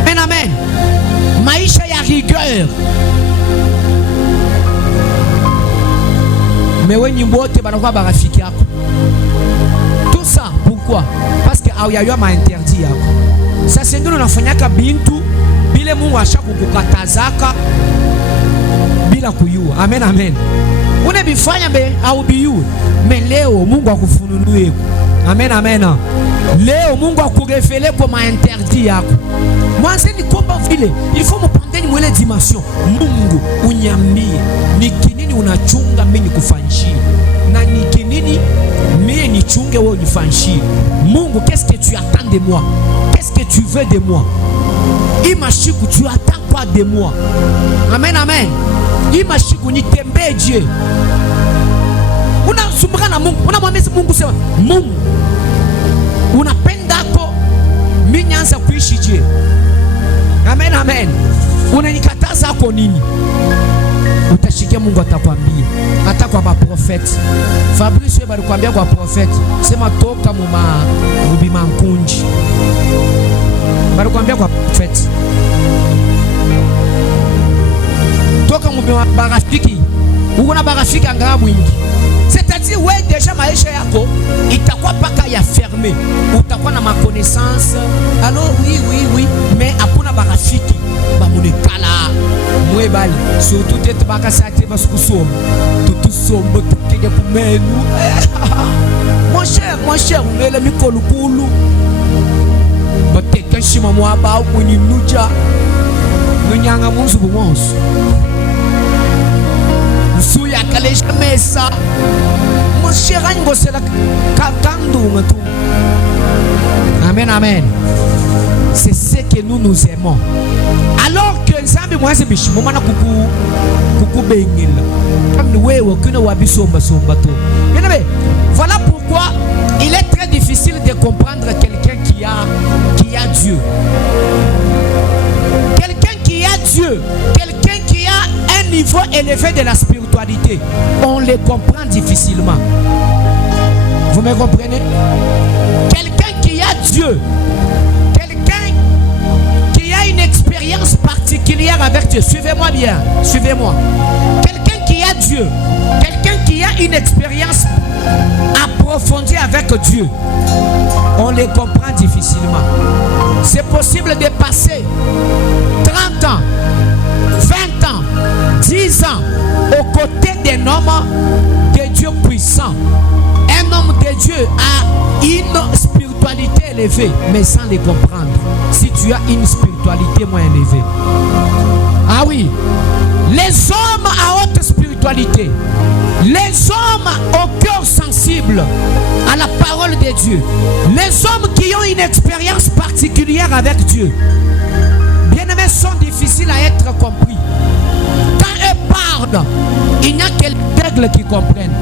Amen, amen. Maisha ya rigueur. Mais wenye mbote banakuwa barafiki yako. Tout ça pourquoi? Parce que auyayo ma interdit yako. Sasa ndio unafanyaka bintu bile Mungu ashakukatazaka bila kuyua. Amen, amen. Unebifanya be au biyu. Mais leo Mungu akufununue. Amen, amen. Leo Mungu akurefele kwa ma interdit yako. Mwanze ni komba vile. Il faut me prendre ni mwele dimension. Mungu unyambie ni kinini unachunga mimi nikufanshie. Na ni kinini mimi nichunge wewe unifanshie. Mungu, qu'est-ce que tu attends de moi? Qu'est-ce que tu veux de moi? Imashiku, tu attends quoi de moi? Amen, amen. Imashiku, ni tembe Dieu. Unasumbukana na Mungu, unamwambia Mungu sema, Mungu unapendako mimi nianza kuishi je? Amen, amen. Unanikataza hapo nini? Utashikia Mungu atakwambia. Hata kwa maprofeti. Fabrice wewe alikwambia kwa profeti, sema toka mubima nkunji. Alikwambia kwa profeti. Toka mubima barafiki. Uko na barafiki angaa mwingi. C'est-à-dire ouais déjà maisha yako itakuwa paka ya fermé. Utakuwa na maconnaissance. Alors oui, mais hakuna barafiki. Bamunekala mwebali surtout tete bakasate basukusoma tutusombo tukenge kumenu. Mon cher unele mikolukulu bateka shima mwaba ukuni nuja nunyanga munzu bumonsu usuya kalesha mesa. Mon cher ango sela kakandu ngatu. Amen, amen. C'est ce que nous aimons. Alors que Nzambe mwaze bishimo mana kuku bengila. Comme nous wewe kuna wabisomba somba to. Bien-aimé, voilà pourquoi il est très difficile de comprendre quelqu'un qui a Dieu. Quelqu'un qui a Dieu, quelqu'un qui a un niveau élevé de la spiritualité, on le comprend difficilement. Vous me comprenez? Quelqu'un qui a Dieu, une expérience particulière avec Dieu. Suivez-moi bien, suivez-moi. Quelqu'un qui a Dieu, quelqu'un qui a une expérience approfondie avec Dieu, on les comprend difficilement. C'est possible de passer 30 ans, 20 ans, 10 ans aux côtés d'un homme de Dieu puissant. Un homme de Dieu a une spiritualité élevée, mais sans les comprendre. Si tu as une spiritualité moins élevée. Ah oui, les hommes à haute spiritualité, les hommes au cœur sensible à la parole de Dieu, les hommes qui ont une expérience particulière avec Dieu, bien-aimés, sont difficiles à être compris. Quand eux parlent, il n'y a que les règles qui comprennent.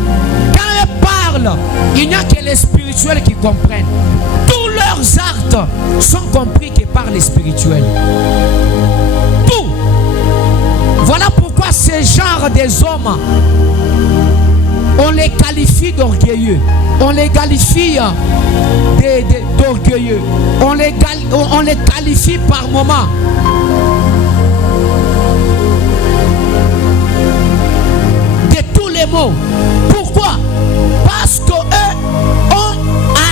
Quand eux parlent, il n'y a que les spirituels qui comprennent. Tous leurs actes sont compris que par les spirituels. Tout. Voilà pourquoi ce genre des hommes, on les qualifie d'orgueilleux. On les qualifie d'orgueilleux. On les qualifie par moments. De tous les mots. Pourquoi? Parce qu'eux ont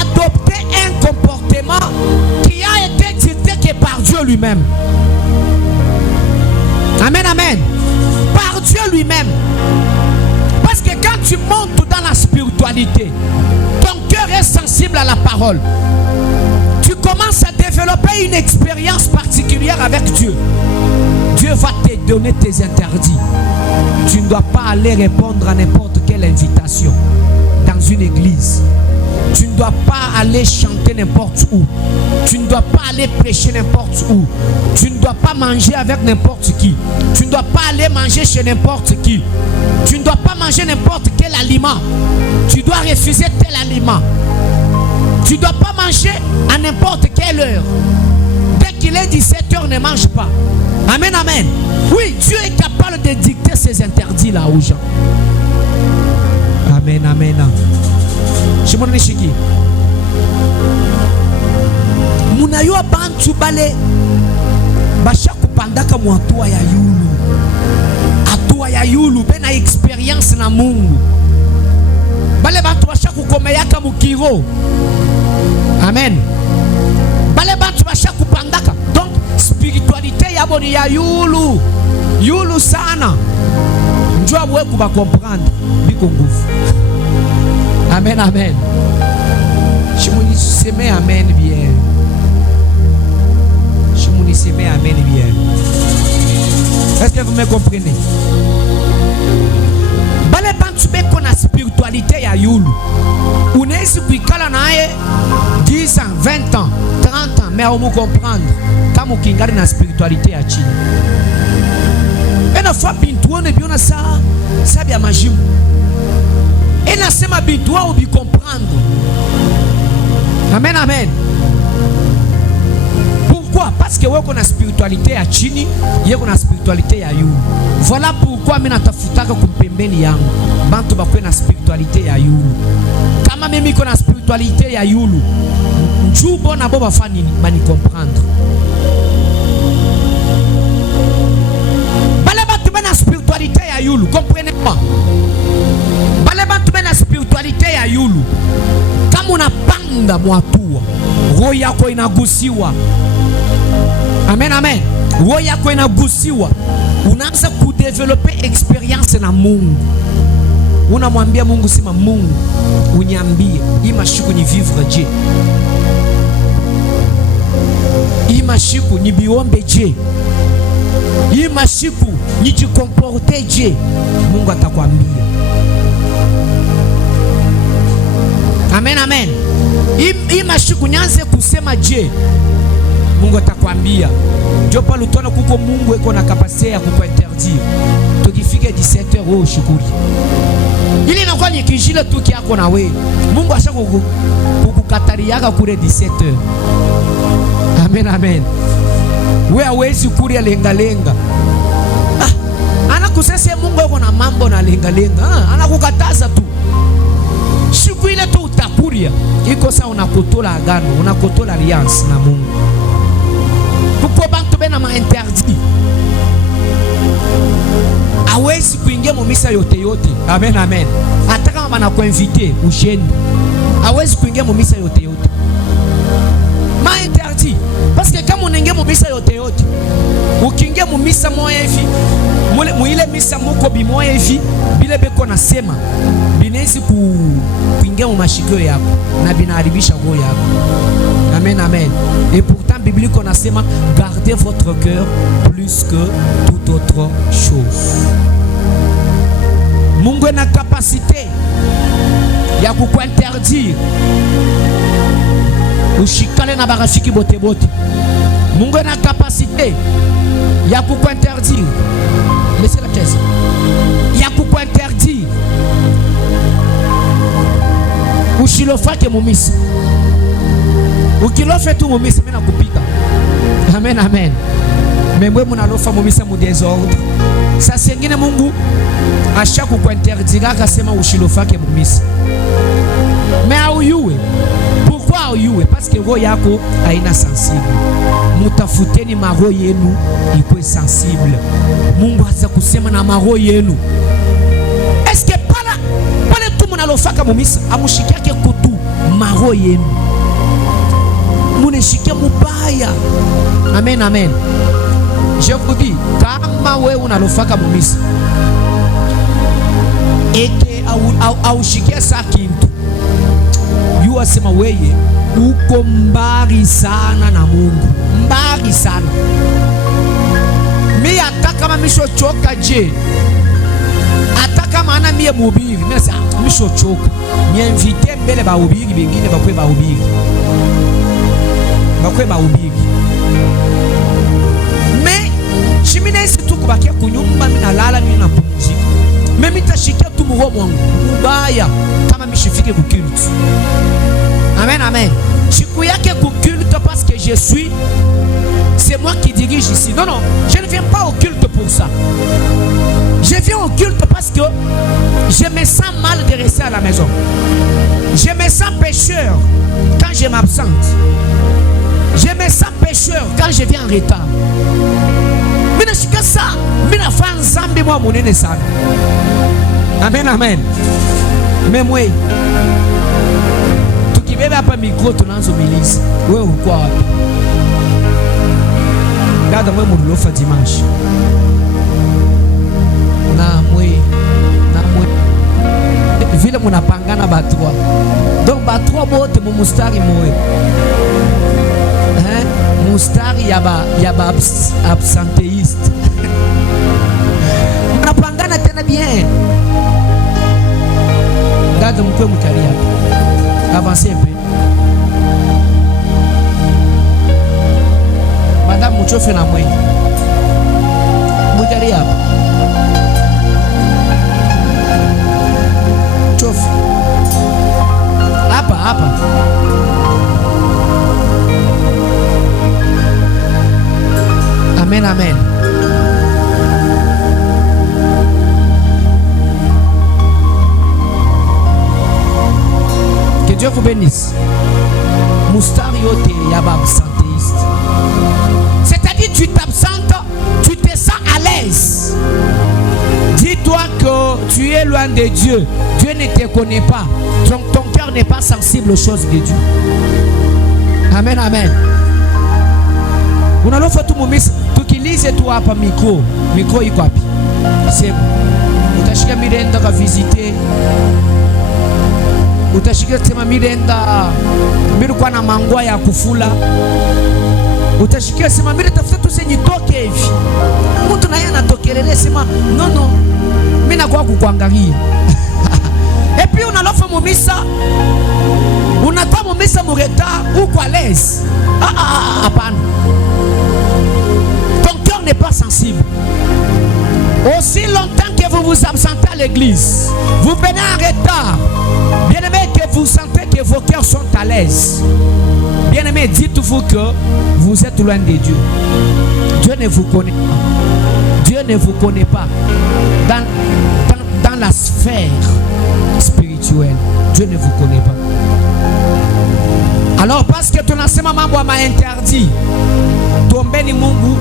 adopté un comportement qui a été dicté que par Dieu lui-même. Amen, amen. Par Dieu lui-même. Parce que quand tu montes dans la spiritualité, ton cœur est sensible à la parole. Tu commences à développer une expérience particulière avec Dieu. Dieu va te donner tes interdits. Tu ne dois pas aller répondre à n'importe quelle invitation dans une église. Tu ne dois pas aller chanter n'importe où. Tu ne dois pas aller prêcher n'importe où. Tu ne dois pas manger avec n'importe qui. Tu ne dois pas aller manger chez n'importe qui. Tu ne dois pas manger n'importe quel aliment. Tu dois refuser tel aliment. Tu ne dois pas manger à n'importe quelle heure. Dès qu'il est 17h, ne mange pas. Amen, amen. Oui, Dieu est capable de dicter ses interdits là aux gens. Amen, amen. Shimon Nishiki. Munayo bantu bale basha kupandaka mwatua ya yulu. Atua ya yulu bena experience na Mungu. Bale bantu basha kukomeyaka mukiro. Amen. Bale bantu basha kupandaka. Donc spiritualité yabo ni ya yulu. Yulu sana. Njua weku ba comprendre biko nguvu. Amen, amen. Shimoni seme amen bien. Shimoni seme amen bien. Est-ce que vous me comprenez? Bale bantu beko na spiritualité ya yulu. Unesi kuikala naye 10 ans, 20 ans, mais à me comprendre kama ukingari na spiritualité ya chini. Ena fois bintu one biona ça sabi ya majimu. Ena sema bintu wa ubi comprendre. Amen, amen. Pourquoi? Parce que wewe uko na spiritualité ya chini, yeye uko na spiritualité ya yulu. Voilà pourquoi mimi natafutaka kumpembeni yangu bantu bakwe na spiritualité ya yulu. Kama mimi niko na spiritualité ya yulu, njubo na bo bafani bani comprendre. Bale bantu bana spiritualité ya yulu, comprenez-moi. Bale bantu bana spiritualité ya yulu. Kama unapanda mwatua, roho yako inagusiwa. Amen, amen. Roho yako inagusiwa. Unaanza kudevelope experience na Mungu. Unamwambia Mungu, sema Mungu, uniambie hii mashiku ni vivre je? Hii mashiku ni biombe je? Hii mashiku ni jikomporte je? Mungu atakwambia. Amen, amen. Hii mashiku nyanze kusema je? Mungu atakwambia. Ndio pale utaona kuko Mungu eko na kapasite ya kukuinterdire. Tukifika 17h wewe ushukuri. Ili inakuwa ni kijile tu kiako na wewe. Mungu ashaka kukukatariaka kule 17h. Amen, amen. Wewe hawezi kuria lenga lenga. Anakusema Mungu eko na mambo na lenga lenga. Anakukataza tu. Siku ile tu utakuria. Iko sawa, unakotola agano, unakotola alliance na Mungu. Pourquoi bantu bena ma interdit? Hawezi kuingia mumisa yote yote. Amen, amen. Hata kama banakuinvite ujeni, hawezi kuingia mumisa yote yote. Ma interdit. Parce que kama unaingia mumisa yote yote, ukiingia mumisa moya hivi, muile misa muko bimoya hivi, bile beko nasema binezi kuingia mumashikio yako na binaharibisha roho yako. Amen, amen. Et pourtant biblique on nasema gardez votre cœur plus que toute autre chose. Mungu ana capacité ya kukuinterdire ushikale na barafiki bote bote. Mungu ana capacité ya kukuinterdire, laissez la chaise, ya kukuinterdire ushilofake mumisa. Ukilofa tu mumisa mimi nakupita. Amen, amen. Memwe munalofa mumisa mu désordre. Sasa ngine Mungu asha kukuinterdire akasema ushilofake mumisa. Mais auyue. Pourquoi auyue? Parce que roho yako haina sensible. Mutafuteni maroho yenu ikuwe sensible. Mungu aza kusema na maroho yenu. Est-ce que pale tu munalofaka mumisa amushikiake kutu maroho yenu. Muneshikia mubaya. Amen, amen. Je vous dis, kama wewe unalofaka mumisa eke au shikia sa kintu, yu asema weye uko mbari sana na Mungu. Mbari sana. Mi hata kama misho choka je, hata kama ana mie mubiri, mi sa misho choka, mi invite mbele ba ubiri bengine bakwe ba ubiri. Bakwe ba ubiri. Me shimina isi tu kubakia kunyumba, mina lala, mina pumzika. Me mitashikia tu muho mwangu ubaya kama mishifike kukilutu. Amen, amen. Chiku yake kukilutu parce que je suis, c'est moi qui dirige ici. Non, non, je ne viens pas au culte pour ça. Je viens au culte parce que je me sens mal de rester à la maison. Je me sens pécheur quand je m'absente. Je me sens pécheur quand je viens en retard. Mina shika ça, mina fa nzambe mwa munene sana. Amen, amen. Memwe tukibebe hapa mikro tunaanza milisi. Wewe uko wapi? Dada mwe mulofa dimanche. Na mwe vile munapangana batwa. Donc batwa bote mu mustari moyo. Mustari ya ba absenteiste. Munapangana tena bien. Dada mkwe mkalia. Avancez un peu. Mchofe na mwe. Mwikari hapa. Mchofe. Hapa. Amen, amen. Que Dieu vous bénisse. Moustari yote yaba absentéiste. C'est-à-dire tu t'absentes, tu te sens à l'aise. Dis-toi que tu es loin de Dieu. Dieu ne te connaît pas. Ton cœur n'est pas sensible aux choses de Dieu. Amen, amen. Unalofa tu mumisi tukilize tu hapa micro iko wapi? Sema utashika mirenda ka visiter, utashika sema mirenda kwa na mangwa ya kufula, utashika sema mirenda tafuta tu senye toke hivi. Mtu naye anatokelele sema no mimi nakuwa kukuangalia. Et puis unalofa mumisa unatoa mumisa mureta uko à l'aise. Hapana. N'est pas sensible. Aussi longtemps que vous vous absentez à l'église, vous venez en retard. Bien-aimé, que vous sentez que vos cœurs sont à l'aise. Bien-aimé, dites-vous que vous êtes loin de Dieu. Dieu ne vous connaît pas. Dieu ne vous connaît pas. Dans la sphère spirituelle, Dieu ne vous connaît pas. Alors parce que ton enseignement m'a interdit, tombeni Mungu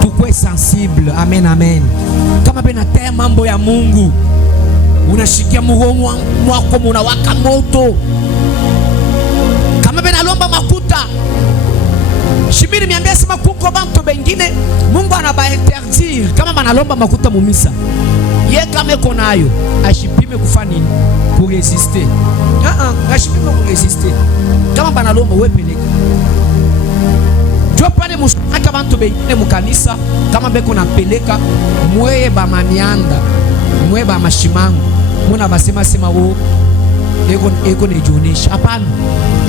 tukwe sensible. Amen, amen. Kama bena te mambo ya Mungu unashikia mugongo mwako munawaka moto. Kama bena lomba makuta shimiri miambia sema kuko bantu bengine Mungu anaba interdire kama banalomba makuta mumisa. Ye kama kona ayo ashipime kufanya nini? Kuresiste. Ashipime kuresiste. Kama banalomba wewe peleka. Jo pale mushaka bantu bengine mukanisa kama beko na peleka mweye ba mamianda, mweye ba mashimangu. Muna basema sema wo eko ne jonesha. Hapana.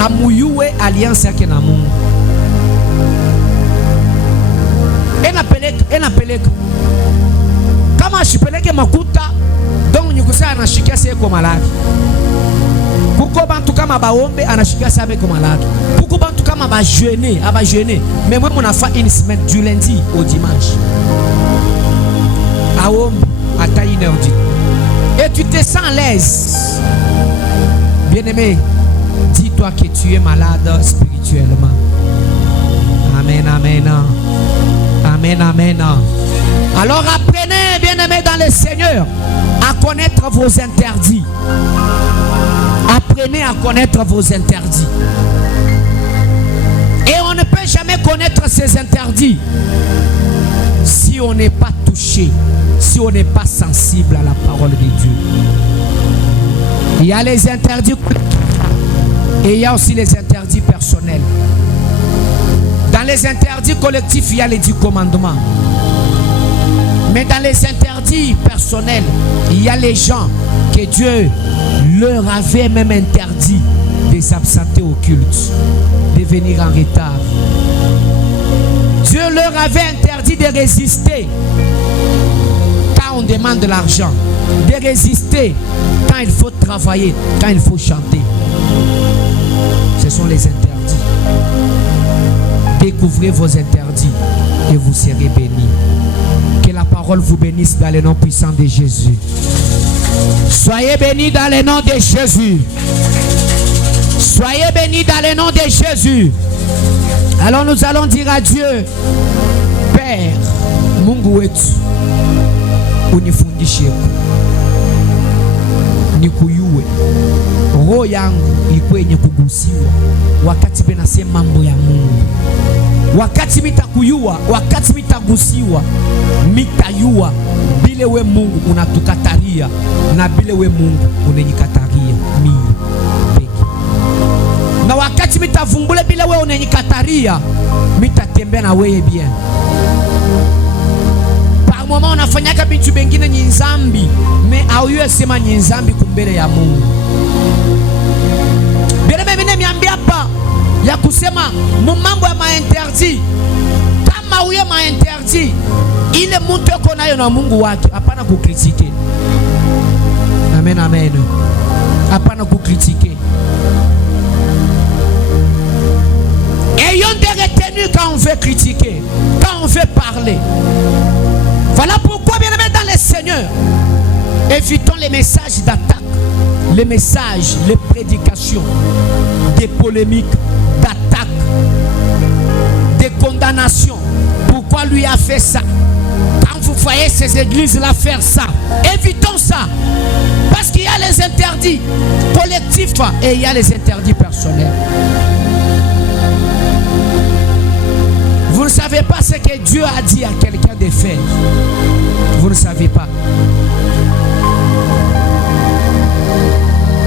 Amuyue alliance yake na Mungu. Enapeleka. Kama ashipeleke makuta donc nyukusa anashikia seko malaki. Kuko bantu kama baombe anashikia seko malaki. Kuko bantu kama ba jeûner, mais moi on a fait une semaine du lundi au dimanche. Aombe à ta 1h10. Et tu te sens à l'aise. Bien-aimé, dis-toi que tu es malade spirituellement. Amen, amen. Amen, amen. Alors apprenez, bien-aimés dans le Seigneur, à connaître vos interdits. Apprenez à connaître vos interdits. Et on ne peut jamais connaître ces interdits si on n'est pas touché, si on n'est pas sensible à la parole de Dieu. Il y a les interdits et il y a aussi les interdits personnels. Dans les interdits collectifs, il y a les 10 commandements. Mais dans les interdits personnels, il y a les gens que Dieu leur avait même interdit de s'absenter au culte, de venir en retard. Dieu leur avait interdit de résister quand on demande de l'argent, de résister quand il faut travailler, quand il faut chanter. Ce sont les interdits. Découvrez vos interdits et vous serez bénis. Que la parole vous bénisse dans le nom puissant de Jésus. Soyez bénis dans le nom de Jésus. Soyez bénis dans le nom de Jésus. Alors nous allons dire à Dieu, Père, Mungu wetu, unifundishe, nikuyue, roho yangu ikuwe yenye kugusiwa wakati benasema mambo ya Mungu. Wakati mitakuyua, wakati mitagusiwa, mitayua bile we Mungu unatukataria na bile we Mungu unenikataria mimi peke. Na wakati mitavumbule bile we unenikataria, mitatembea na wewe bien. Par moment unafanyaka bitu bengine ni nzambi, mais auyue sema ni nzambi kumbele ya Mungu. Bile mimi niambia hapa ya kusema mambo ya mainterdit. kama huyo ma interdit ile mtu yuko nayo na Mungu wake, hapana kukritike. Amen, amen. Hapana kukritike. Ayons des retenues quand on veut critiquer, quand on veut parler. Voilà pourquoi, bien aimé dans le Seigneur, évitons les messages d'attaque, les messages, les prédications, des polémiques, d'attaque, des condamnations. Pourquoi lui a fait ça? Quand vous voyez ces églises-là faire ça, évitons ça. Parce qu'il y a les interdits collectifs et il y a les interdits personnels. Vous ne savez pas ce que Dieu a dit à quelqu'un de faire. Vous ne savez pas.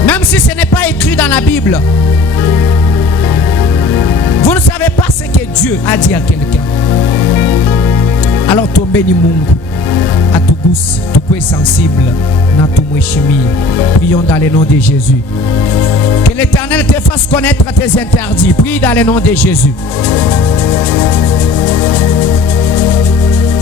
Même si ce n'est pas écrit dans la Bible, vous ne savez pas ce que Dieu a dit à quelqu'un. Alors tombez ni Mungu atugusi, tukwe sensible na tumweshimie. Prions dans le nom de Jésus. Que l'Éternel te fasse connaître tes interdits. Prie dans le nom de Jésus.